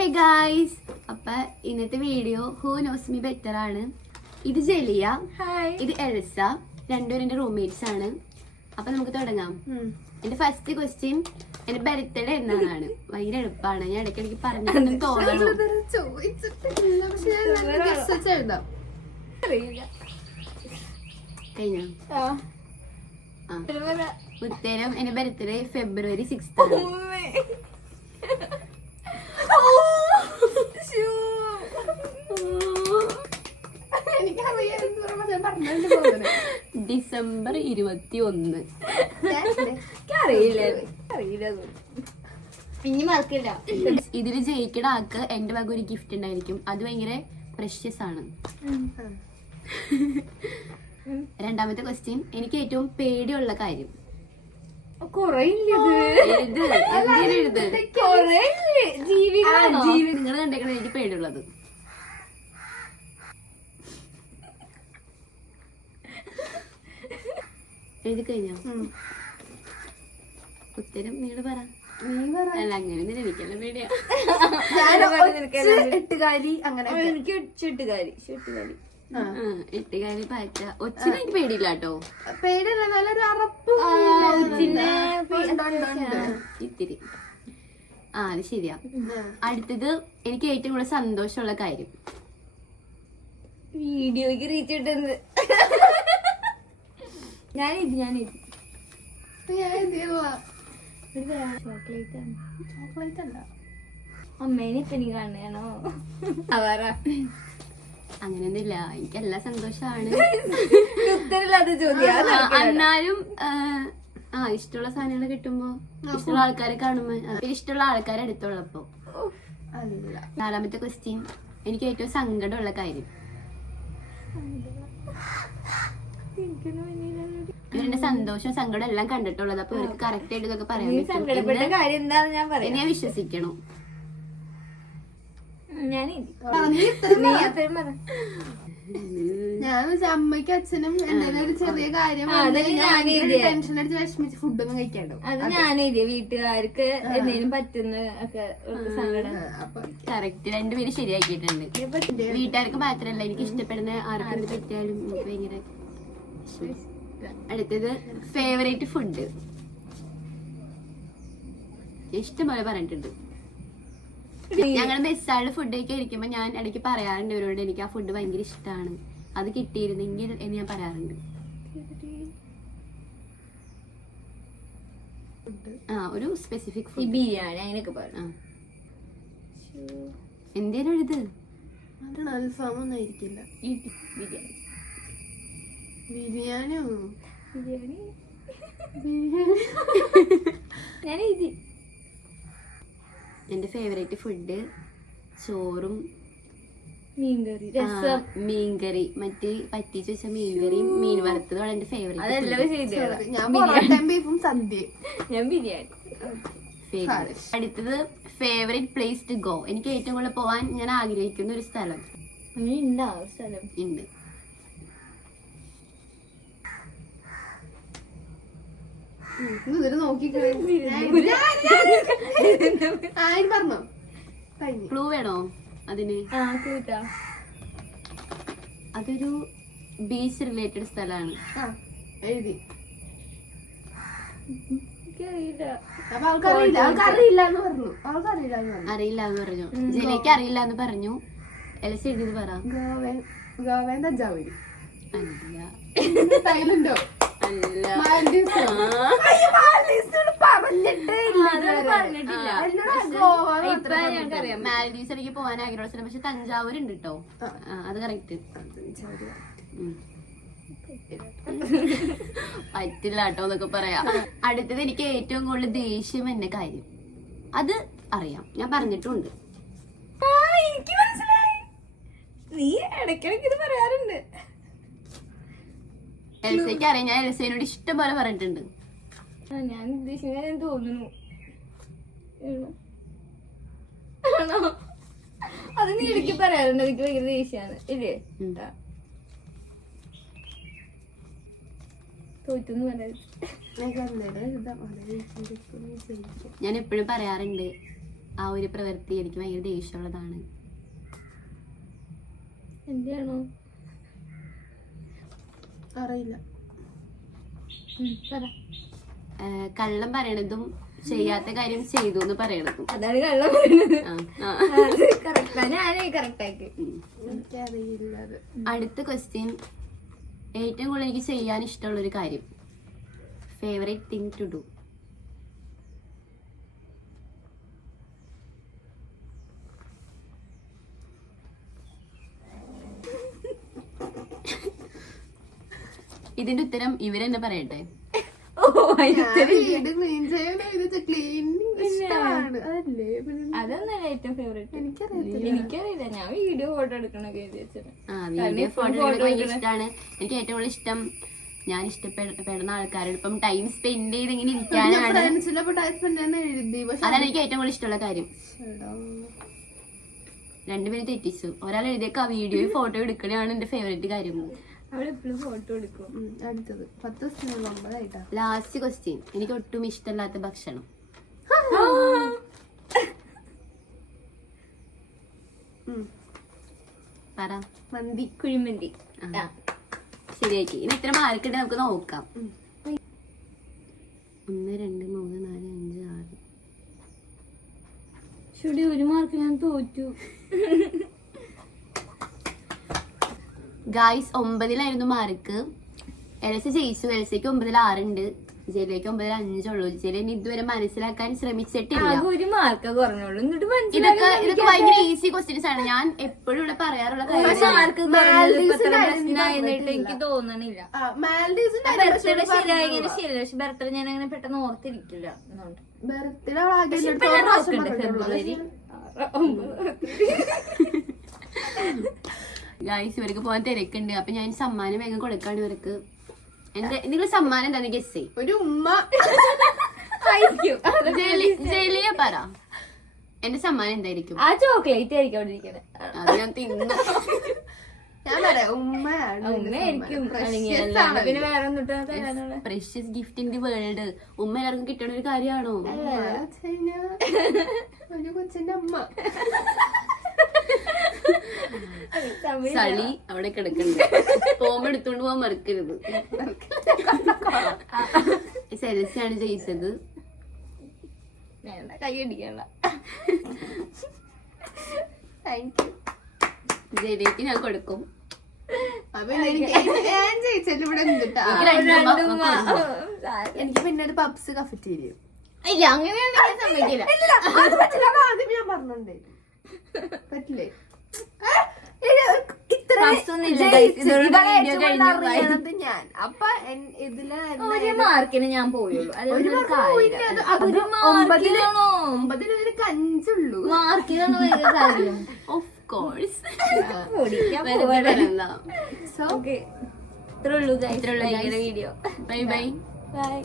Hey guys, അപ്പൊ ഇന്നത്തെ video who knows me better ആണ്. ഇത് ജെലിയ, ഇത് എൽസ, രണ്ടുപേരും എന്റെ റൂംമേറ്റ്സ് ആണ്. അപ്പൊ നമുക്ക് തുടങ്ങാം. എന്റെ ഫസ്റ്റ് ക്വസ്റ്റ്യൻ എന്റെ ബർത്ത്ഡേ എന്നാണ്. ഭയങ്കര എളുപ്പമാണ്, ഞാൻ ഇടയ്ക്കിടയ്ക്ക് പറഞ്ഞിട്ടുണ്ടെന്ന് തോന്നണം. കഴിഞ്ഞോ? ഉത്തരം എന്റെ ബർത്ത്ഡേ February 6th ആണ്. December 21. ഇതില് ജയിക്കണ ആൾക്ക് എന്റെ വക ഒരു ഗിഫ്റ്റ് ഉണ്ടായിരിക്കും. അത് ഭയങ്കര പ്രഷ്യസ് ആണ്. രണ്ടാമത്തെ ക്വസ്റ്റ്യൻ, എനിക്ക് ഏറ്റവും പേടിയുള്ള കാര്യം. നിങ്ങൾ കണ്ടേക്കണ എനിക്ക് പേടിയുള്ളത്. എഴുതി കഴിഞ്ഞോ? ഉത്തരം നിങ്ങൾ പറ. അല്ല, അങ്ങനെ എനിക്കല്ല പേടിയാ. എട്ടുകാലി അങ്ങനെ എനിക്ക് എട്ടുകാലി എട്ടുകാലി പാറ്റ. ഒച്ചിനെ എനിക്ക് പേടിയില്ല കേട്ടോ. പേടിയല്ല, നല്ലൊരു അറപ്പ് ഇത്തിരി. അത് ശരിയാ. അടുത്തത് എനിക്ക് ഏറ്റവും കൂടുതൽ സന്തോഷമുള്ള കാര്യം. വീഡിയോക്ക് റീച്ച് കിട്ടുന്നത്. ഞാനിത് ചോക്ലേറ്റ് അല്ല. അമ്മേനെ ഇപ്പൊ നീ കാണണോ? അങ്ങനെയൊന്നുമില്ല, എനിക്ക് എല്ലാ സന്തോഷമാണ്. ഉത്തരമില്ലാത്ത ചോദ്യം. എന്നാലും ഇഷ്ടമുള്ള സാധനങ്ങൾ കിട്ടുമ്പോ, ഇഷ്ടമുള്ള ആൾക്കാരെ കാണുമ്പോ, ഇഷ്ടമുള്ള ആൾക്കാരെ അടുത്തുള്ളപ്പോ. നാലാമത്തെ ക്വസ്റ്റ്യൻ, എനിക്ക് ഏറ്റവും സങ്കടമുള്ള കാര്യം. ഇവരുടെ സന്തോഷം സങ്കടം എല്ലാം കണ്ടിട്ടുള്ളത്. അപ്പൊ ഇവർക്ക് കറക്റ്റ് ആയിട്ട് ഇതൊക്കെ പറയാൻ പറ്റും. ഞാൻ വിശ്വസിക്കണം. ഞാൻ അമ്മയ്ക്കും അച്ഛനും എന്തെങ്കിലും ഒരു ചെറിയ കാര്യം ടെൻഷൻ അടിച്ച് വിഷമിച്ച് ഫുഡൊന്നും കഴിക്കാണ്ടോ. അത് ഞാനെഴുതിയ വീട്ടുകാർക്ക് എന്തെങ്കിലും പറ്റുന്ന ഒക്കെ സങ്കടം. കറക്റ്റ്, രണ്ടുപേരും ശരിയാക്കിയിട്ടുണ്ട്. വീട്ടുകാർക്ക് മാത്രല്ല, എനിക്ക് ഇഷ്ടപ്പെടുന്ന ആർക്കും എന്ത് പറ്റിയാലും എനിക്ക് ഭയങ്കര. അടുത്തത് ഫേവറേറ്റ് ഫുഡ്. ഇഷ്ടംപോലെ പറഞ്ഞിട്ടുണ്ട്. ഞങ്ങൾ മെസ്സാളിൽ ഫുഡ് ഒക്കെ ഇരിക്കുമ്പോ ഞാൻ ഇടയ്ക്ക് പറയാറുണ്ട് ഇവരോട്, എനിക്ക് ആ ഫുഡ് ഭയങ്കര ഇഷ്ടമാണ്, അത് കിട്ടിയിരുന്നെങ്കിൽ എന്ന് ഞാൻ പറയാറുണ്ട്. ഒരു സ്പെസിഫിക് ഫുഡ്. ബിരിയാണി അങ്ങനെയൊക്കെ പറഞ്ഞു. എന്തേലും എഴുത്. അൽഫാമൊന്നും ആയിരിക്കില്ല. ബിരിയാണിയോ? ഞാൻ എഴുതി. എന്റെ ഫേവറേറ്റ് ഫുഡ് ചോറും മീൻകറി, രസം, മീൻകറി, മറ്റേ പറ്റിച്ച് വെച്ച മീൻകറിയും മീൻ വറുത്തതാണ് എന്റെ ഫേവറേറ്റ്. ഞാൻ ബീഫും സദ്യയും. ഞാൻ ബിരിയാണി. അടുത്തത് ഫേവറേറ്റ് പ്ലേസ് ടു ഗോ. എനിക്ക് ഏറ്റവും കൂടുതൽ പോവാൻ ഞാൻ ആഗ്രഹിക്കുന്ന ഒരു സ്ഥലം. സ്ഥലം ഉണ്ട്. പറഞ്ഞോ? ക്ലൂ വേണോ അതിന്? അതൊരു ബീച്ച് റിലേറ്റഡ് സ്ഥലമാണ്. എഴുതി. അറിയില്ല എന്ന് പറഞ്ഞു. ജലയ്ക്ക് അറിയില്ല എന്ന് പറഞ്ഞു. എൽസ എഴുതിയത് പറ. ഗോവ തഞ്ചാവൂര്. അല്ല തൈലൻഡോ? മാലദ്വീപ്സ് എനിക്ക് പോകാൻ ആഗ്രഹമുള്ള സ്ഥലം, പക്ഷെ തഞ്ചാവൂർ ഉണ്ട് കേട്ടോ. അത് കറക്റ്റ്. പറ്റില്ല കേട്ടോ എന്നൊക്കെ പറയാം. അടുത്തത് എനിക്ക് ഏറ്റവും കൂടുതൽ ദേഷ്യം എന്ന കാര്യം. അത് അറിയാം, ഞാൻ പറഞ്ഞിട്ടുണ്ട്. എനിക്ക് മനസ്സിലായി, നീ ഇടയ്ക്കിടയ്ക്ക് ഇത് പറയാറുണ്ട്. എൽസയ്ക്ക് അറിയാം, ഞാൻ എൽസയോട് ഇഷ്ടം പോലെ പറഞ്ഞിട്ടുണ്ട്. ഞാൻ ഉദ്ദേശിക്കുന്ന തോന്നുന്നു. അത് നീ ഇടയ്ക്ക് പറയാറുണ്ട്, എനിക്ക് ഭയങ്കര ദേഷ്യാണ് ഇല്ലേ? തോറ്റൊന്നും പറയാ. ഞാൻ എപ്പോഴും പറയാറുണ്ട് ആ ഒരു പ്രവൃത്തി എനിക്ക് ഭയങ്കര ദേഷ്യമുള്ളതാണ്. എന്റെയാണോ അറിയില്ല. കള്ളം പറയണതും ചെയ്യാത്ത കാര്യം ചെയ്തു എന്ന് പറയണതും. അതാണ് കള്ളം പറയുന്നത്. ആ. കറക്റ്റാ, ഞാനേ കറക്റ്റാക്കി. എനിക്കറിയില്ല അത്. അടുത്ത ക്വസ്റ്റ്യൻ, ഏറ്റവും കൂടുതൽ എനിക്ക് ചെയ്യാൻ ഇഷ്ടമുള്ള ഒരു കാര്യം. Favourite thing to do. ഇതിന്റെ ഉത്തരം ഇവരെന്നെ പറയട്ടെ. അതൊന്നല്ല ഏറ്റവും ഫേവറേറ്റ്. എനിക്കറിയില്ല, ഞാൻ വീഡിയോ ഫോട്ടോ എടുക്കണൊക്കെ വെച്ചത്. വീഡിയോ ഫോട്ടോ ഭയങ്കര ഇഷ്ടമാണ്. എനിക്ക് ഏറ്റവും കൂടുതൽ ഇഷ്ടം ഞാൻ ഇഷ്ടപ്പെടുന്ന ആൾക്കാരോട് ഇപ്പം ടൈം സ്പെൻഡ് ചെയ്ത് ഇങ്ങനെ ഇരിക്കാനാണ്. അതാണ് എനിക്ക് ഏറ്റവും കൂടുതൽ ഇഷ്ടമുള്ള കാര്യം. രണ്ടുപേരും തെറ്റിച്ചു. ഒരാൾ എഴുതിയേക്ക് ആ വീഡിയോ ഫോട്ടോ എടുക്കണതാണ് എന്റെ ഫേവറേറ്റ് കാര്യം. അവളെപ്പോഴും ഫോട്ടോ എടുക്കും. അടുത്തത് 10 9 ലാസ്റ്റ് ക്വസ്റ്റ്യൻ, എനിക്ക് ഒട്ടും ഇഷ്ടമല്ലാത്ത ഭക്ഷണം. പറ. മന്തി. കുഴിമന്തി. ശരിയാക്കി. ഇനി ഇത്ര മാർക്കിട്ട് നമുക്ക് നോക്കാം. 1 2 3 4 5 6. ശരി, ഒരു മാർക്ക് ഞാൻ തോറ്റു. Guys 9 mark. എൽസ ജയിച്ചു. എൽസയ്ക്ക് 9 6 ഉണ്ട്. ജയിലേക്ക് 9 5 ഉള്ളൂ. ജയിലിന് ഇതുവരെ മനസ്സിലാക്കാൻ ശ്രമിച്ചിട്ടില്ല. ഒരു മാർക്ക് കുറഞ്ഞോളൂ. എന്നിട്ട് ഇതൊക്കെ ഭയങ്കര ഈസി ക്വസ്റ്റ്യൻസ് ആണ്. ഞാൻ എപ്പോഴും ഇവിടെ പറയാറുള്ള കാര്യം. എനിക്ക് തോന്നണില്ല. ബർത്ത്ഡേ ശരിയായി ഇങ്ങനെ ശരിയല്ല. പക്ഷെ ബർത്ത്ഡേ ഞാൻ അങ്ങനെ പെട്ടെന്ന് ഓർത്തിരിക്കില്ല. ഫെബ്രുവരി. ഗായ്സ് ഇവർക്ക് പോകാൻ തിരക്കുണ്ട്. അപ്പൊ ഞാൻ സമ്മാനം വേഗം കൊടുക്കാണ് ഇവർക്ക്. നിങ്ങൾ സമ്മാനം എന്താന്ന് ഗസ് ചെയ്യും. ഒരു ഉമ്മ. ജലിയ പറ, എന്റെ സമ്മാനം എന്തായിരിക്കും? ആ ചോക്ലേറ്റ് ആയിരിക്കും അവിടെ ഇരിക്കണേ. അത് ഞാൻ തിന്നു. ഞാൻ പറയാം ഉമ്മയാണ്. ഉമ്മയായിരിക്കും. പിന്നെ വേറെ ഒന്നിട്ട് തരാനുള്ള precious gift in the world. ഉമ്മ എല്ലാവർക്കും കിട്ടണ ഒരു കാര്യമാണോ? ഒരു കൊച്ചിന്റെ അമ്മ. ചളി അവിടെ കിടക്കണ്ട്. പോകുമ്പോ എടുത്തോണ്ട് പോവാൻ മറക്കരുത്. സെൽസിയാണ് ജയിച്ചത്. കൈ അടിക്കണ്ട. ജയിലേക്ക് ഞാൻ കൊടുക്കും. ഞാൻ ജയിച്ചല്ലോ ഇവിടെ എന്തിട്ടാ. എനിക്ക് പിന്നെ ഒരു പപ്സ് കഫറ്റീരിയ. ഇല്ല, അങ്ങനെയാണ് സമ്മതിക്കില്ല. ആദ്യം ഞാൻ പറഞ്ഞോണ്ടേ പറ്റില്ലേ. ഞാൻ അപ്പൊ ഇതില് ഒരു മാർക്കിന് ഞാൻ പോയുള്ളൂ. 9 5 മാർക്കിനാണ് ഭയങ്കര കാര്യം. Of course. ഇത്രേ ഉള്ളൂ വീഡിയോ. Bye bye. ബൈ.